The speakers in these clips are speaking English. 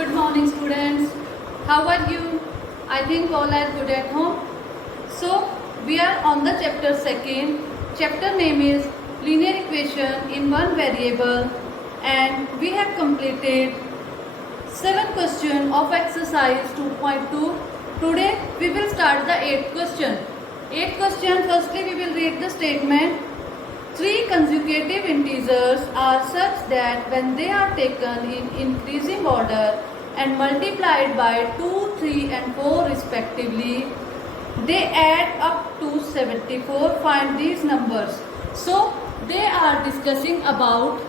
Good morning, students. How are you? I think all are good at home. So, we are on the chapter 2nd. Chapter name is linear equation in one variable, and we have completed 7 questions of exercise 2.2. Today, we will start the 8th question. 8th question, firstly we will read the statement. 3 consecutive integers are such that when they are taken in increasing order and multiplied by 2, 3 and 4 respectively, they add up to 74. Find these numbers. So, they are discussing about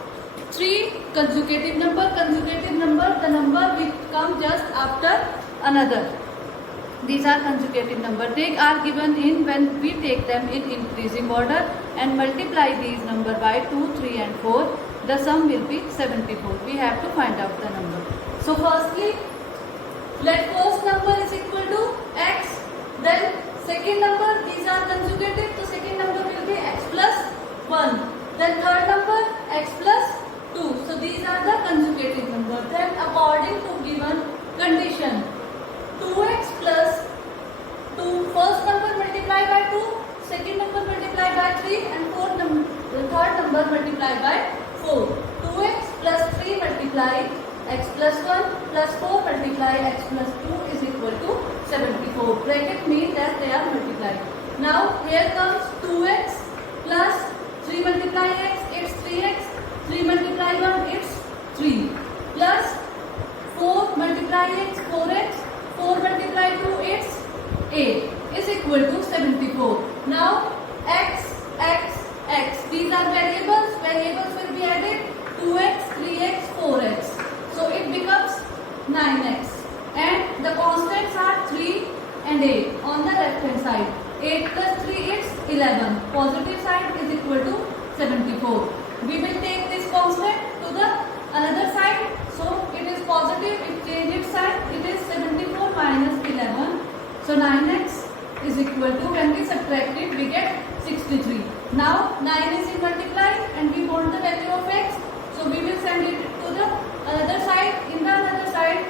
3 consecutive number. Consecutive number, the number which come just after another. These are consecutive number. They are given in when we take them in increasing order and multiply these number by 2, 3 and 4. The sum will be 74. We have to find out the number. So firstly, let first number is equal to x. Then second number, these are consecutive. So second number will be x plus 1. Then third number x plus 2. So these are the consecutive number. Then according to given condition, 2x plus 2, first number multiplied by 2, second number multiplied by 3 and third number multiplied by 4. 2x plus 3 multiply x plus 1 plus 4 multiply x plus 2 is equal to 74. Bracket means that they are multiplied. Now here comes 2x plus 3 multiply x, it's 3x, 3 multiply 1, it's 3, plus 4 multiply x, 4x, 4 multiply 2, it's 8, is equal to 74. Now x, x, x, these are variables. Variables will be added 2x, 3x, 4x. So it becomes 9x. And the constants are 3 and 8 on the left hand side. 8 plus 3 is 11. Positive side is equal to 74. We will take this constant to the another side. So it is positive, it changes sign, it is 74 minus 11. So 9x is equal to, when we subtract it, we get 63. Now 9 is in multiply and we want the value of x. So we will send it to the another side. In the another side,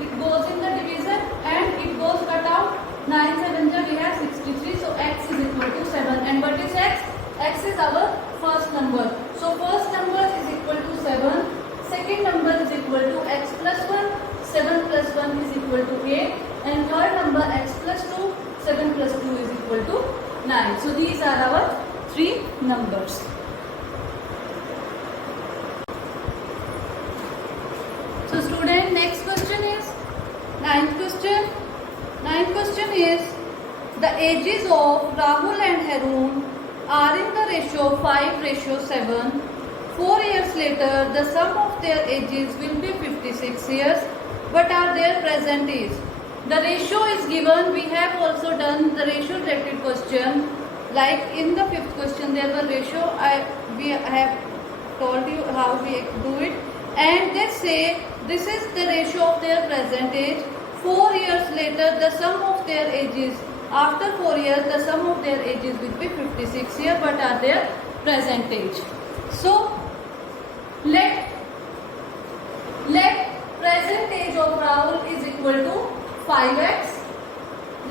it goes in the division and it goes cut out. 9 7 we have 63. So x is equal to 7. And what is x? X is our first number. So first number is equal to 7. Second number is equal to x plus 1, 7 plus 1 is equal to 8, and third number x plus 2, 7 plus 2 is equal to 9. So these are our 3 numbers. So student, next question is 9th question. 9th question is, the ages of Rahul and Harun are in the ratio 5:7. 4 years later, the sum of their ages will be 56 years. What are their present age? The ratio is given. We have also done the ratio related question. Like in the 5th question, there were ratio. We have told you how we do it. And they say this is the ratio of their present age. 4 years later, the sum of their ages. After 4 years, the sum of their ages will be 56 years. What are their present age? So, let present age of Rahul is equal to 5x.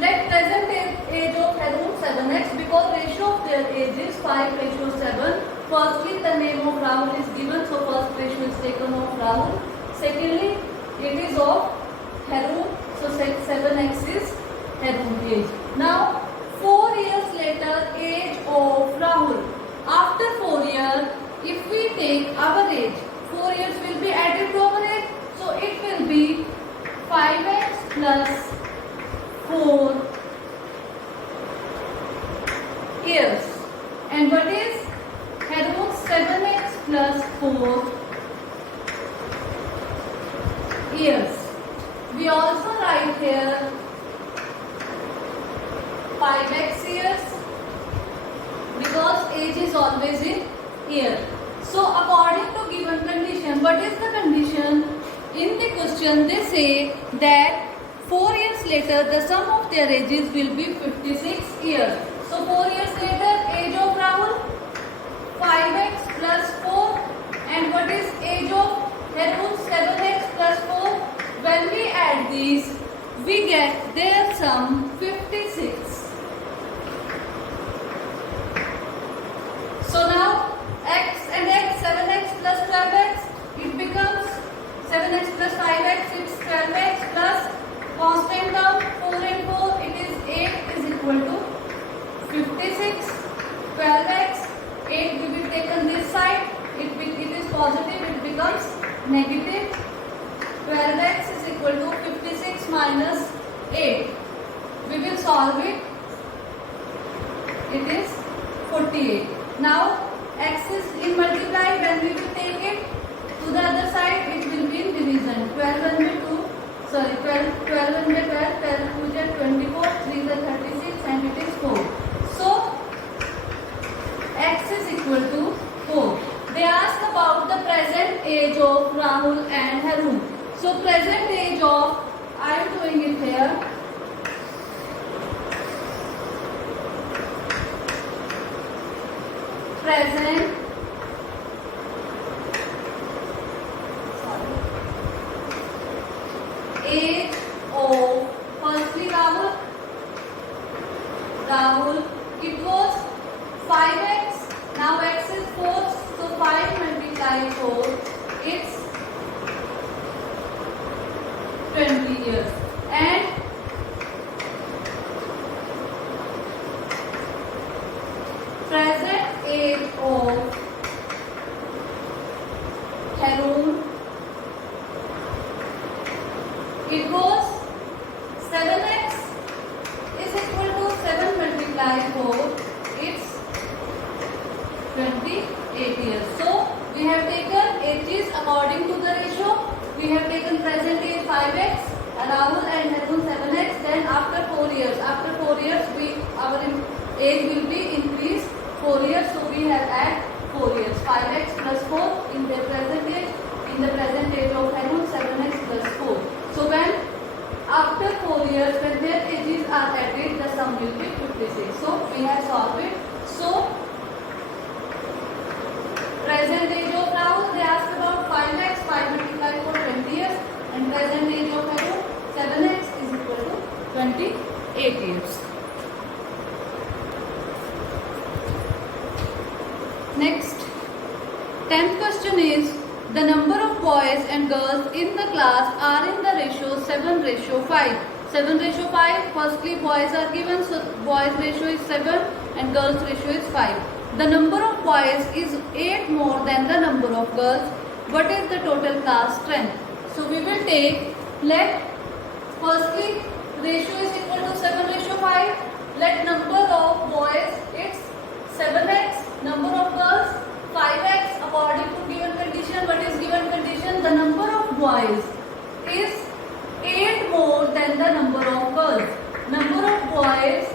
Let present age of Harun 7x, because ratio of their age is 5:7. Firstly, the name of Rahul is given, so first ratio is taken of Rahul. Secondly, it is of Harun, so 7x is Harun age. Now, 4 years later, age of Rahul. After 4 years, if we take our age, 4 years will be added to our age, so it will be 5x plus 4 years. And what is Harun? 7x plus 4 years. We also write here 5x years, because age is always in year. So according to given condition, what is the condition? In the question they say that 4 years later the sum of their ages will be 56 years. So 4 years later, age of Rahul 5x plus 4, and what is age of Harun? 7x plus 4. When increase, we get their sum 56. So now x and x, 7x plus 12x, it becomes 7x plus 5x, it's 12x plus constant term 4 and 4, it is 8 is equal to 56. 12x, 8 will be taken this side, it is positive, it becomes negative. 12x is equal to 56 minus 8. We will solve it. It is 48. Now x is in multiply, when we will take it to the other side, it will be in division. 12 and 2, sorry, 12 and 12, 12 2 is 24, 3 is 36 and it is 4. So x is equal to 4. They asked about the present age of Rahul and Harun. So present age of, I am doing it here. Present age of, firstly Rahul, it was 5x, now x is 4, so 5 multiply 4, it's 20 years. And present age of Harun, it was 7x is equal to 7 multiply 4, it's 28 years. So we have taken ages according to the ratio. We have taken present age 5x, Rahul and Harun 7x. Then after 4 years, our age will be increased 4 years. So we have add 4 years. 5x plus 4 in the present age. In the present age of Harun, 7x plus 4. So when after 4 years, when their ages are added, the sum will be 56. So we have solved it. So present age of Rahul, they asked about 5x, 5 multiplied for 20 years, and present age of Harun, 7x is equal to 28 years. Next, 10th question is, the number of boys and girls in the class are in the ratio 7:5. 7:5, firstly boys are given, so boys ratio is 7 and girls ratio is 5. The number of boys is 8 more than the number of girls. What is the total class strength? So we will take, let firstly ratio is equal to 7:5. Let number of boys, it's 7x, number of girls 5x. According to given condition, what is given condition? The number of boys is 8 more than the number of girls. Number of boys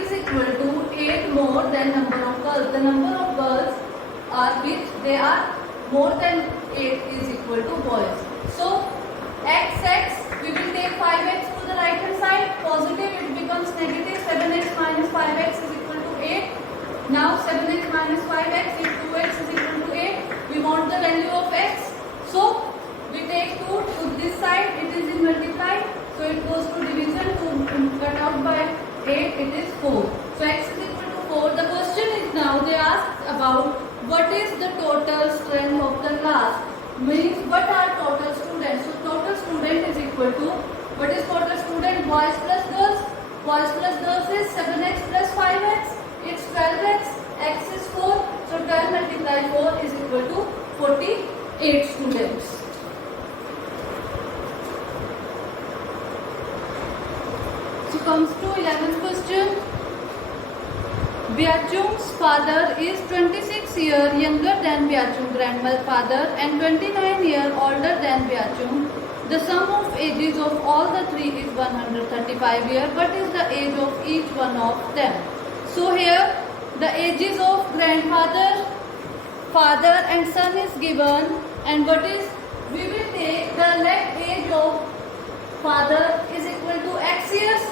is equal to 8 more than number of girls. The number of girls are which they are more than 8 is equal to boys. So x, we will take 5x to the right hand side, positive, it becomes negative. 7x minus 5x is equal to 8. Now 7x minus 5x is 2x is equal to 8. We want the value of x. So we take 2 to this side, it is in multiply. So it goes to division, to cut out by 8, it is 4. So x is equal to 4. The question is now, they asked about what is the total strength of the class. Means what are total students. So total student is equal to, what is total student? Boys plus girls. Boys plus girls is 7x plus 5x. It's 12x, x is 4, so 12 multiplied 4 is equal to 48 students. So comes to 11th question. Byachung's father is 26 years younger than Byachung's grandfather and 29 years older than Byachung. The sum of ages of all the three is 135 years. What is the age of each one of them? So here the ages of grandfather, father and son is given, and what is, we will take the let age of father is equal to x years.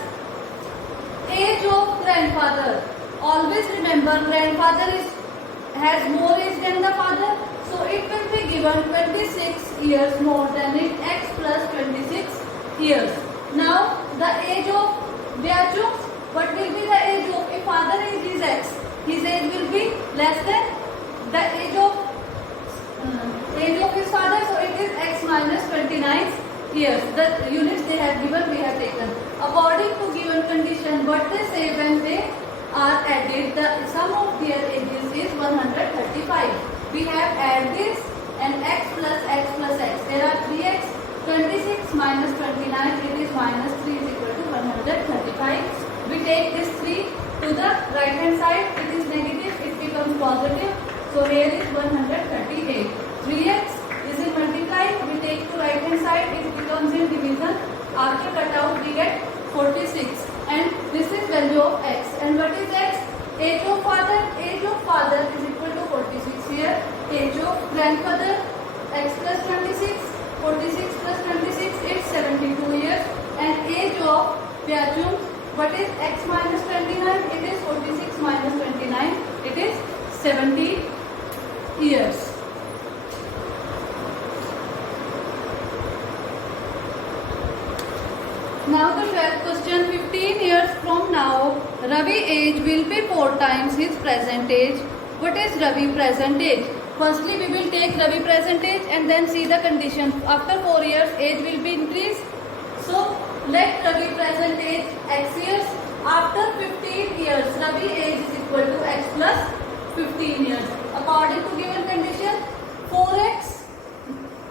Age of grandfather, always remember grandfather has more age than the father, so it will be given 26 years more than it, x plus 26 years. Now the age of Vyachum, what will be the age of, if father age is x, his age will be less than the age of his father, so it is x minus 29 years. The units they have given, we have taken. According to given condition, what they say when they are added, the sum of their ages is 135. We have added this and x plus x plus x. There are 3x, 26 minus 29, it is minus 3 is equal to 135. We take this 3 to the right hand side, it is negative, it becomes positive. So here is 138. 3x is in multiply, we take to right hand side, it becomes in division. After cut out we get 46. And this is value of x. And what is x? Age of father is equal to 46 here. Age of grandfather, x plus 26, 46 plus 26 is 72 years. And age of Vyachum, what is x minus 29? It is 46 minus 29, it is 70 years. Now the 12th question, 15 years from now, Ravi age will be 4 times his present age. What is Ravi present age? Firstly, we will take Ravi present age and then see the condition. After 4 years, age will be increased. So, let Ravi present age x years. After 15 years, Ravi age is equal to x plus 15 years. According to given condition, 4x,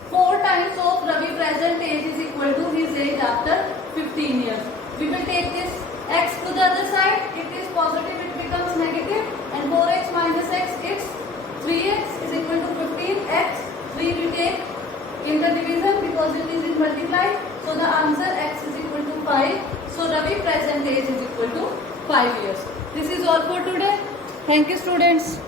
4 times of Ravi present age is equal to his age after 15 years. We will take this x to the other side. It is positive, it becomes negative. And 4x minus x, it's 3x is equal to 15. X, 3 we take in the division because it is in multiply. So the answer x is equal to 5. So Ravi present age is equal to 5 years. This is all for today. Thank you, students.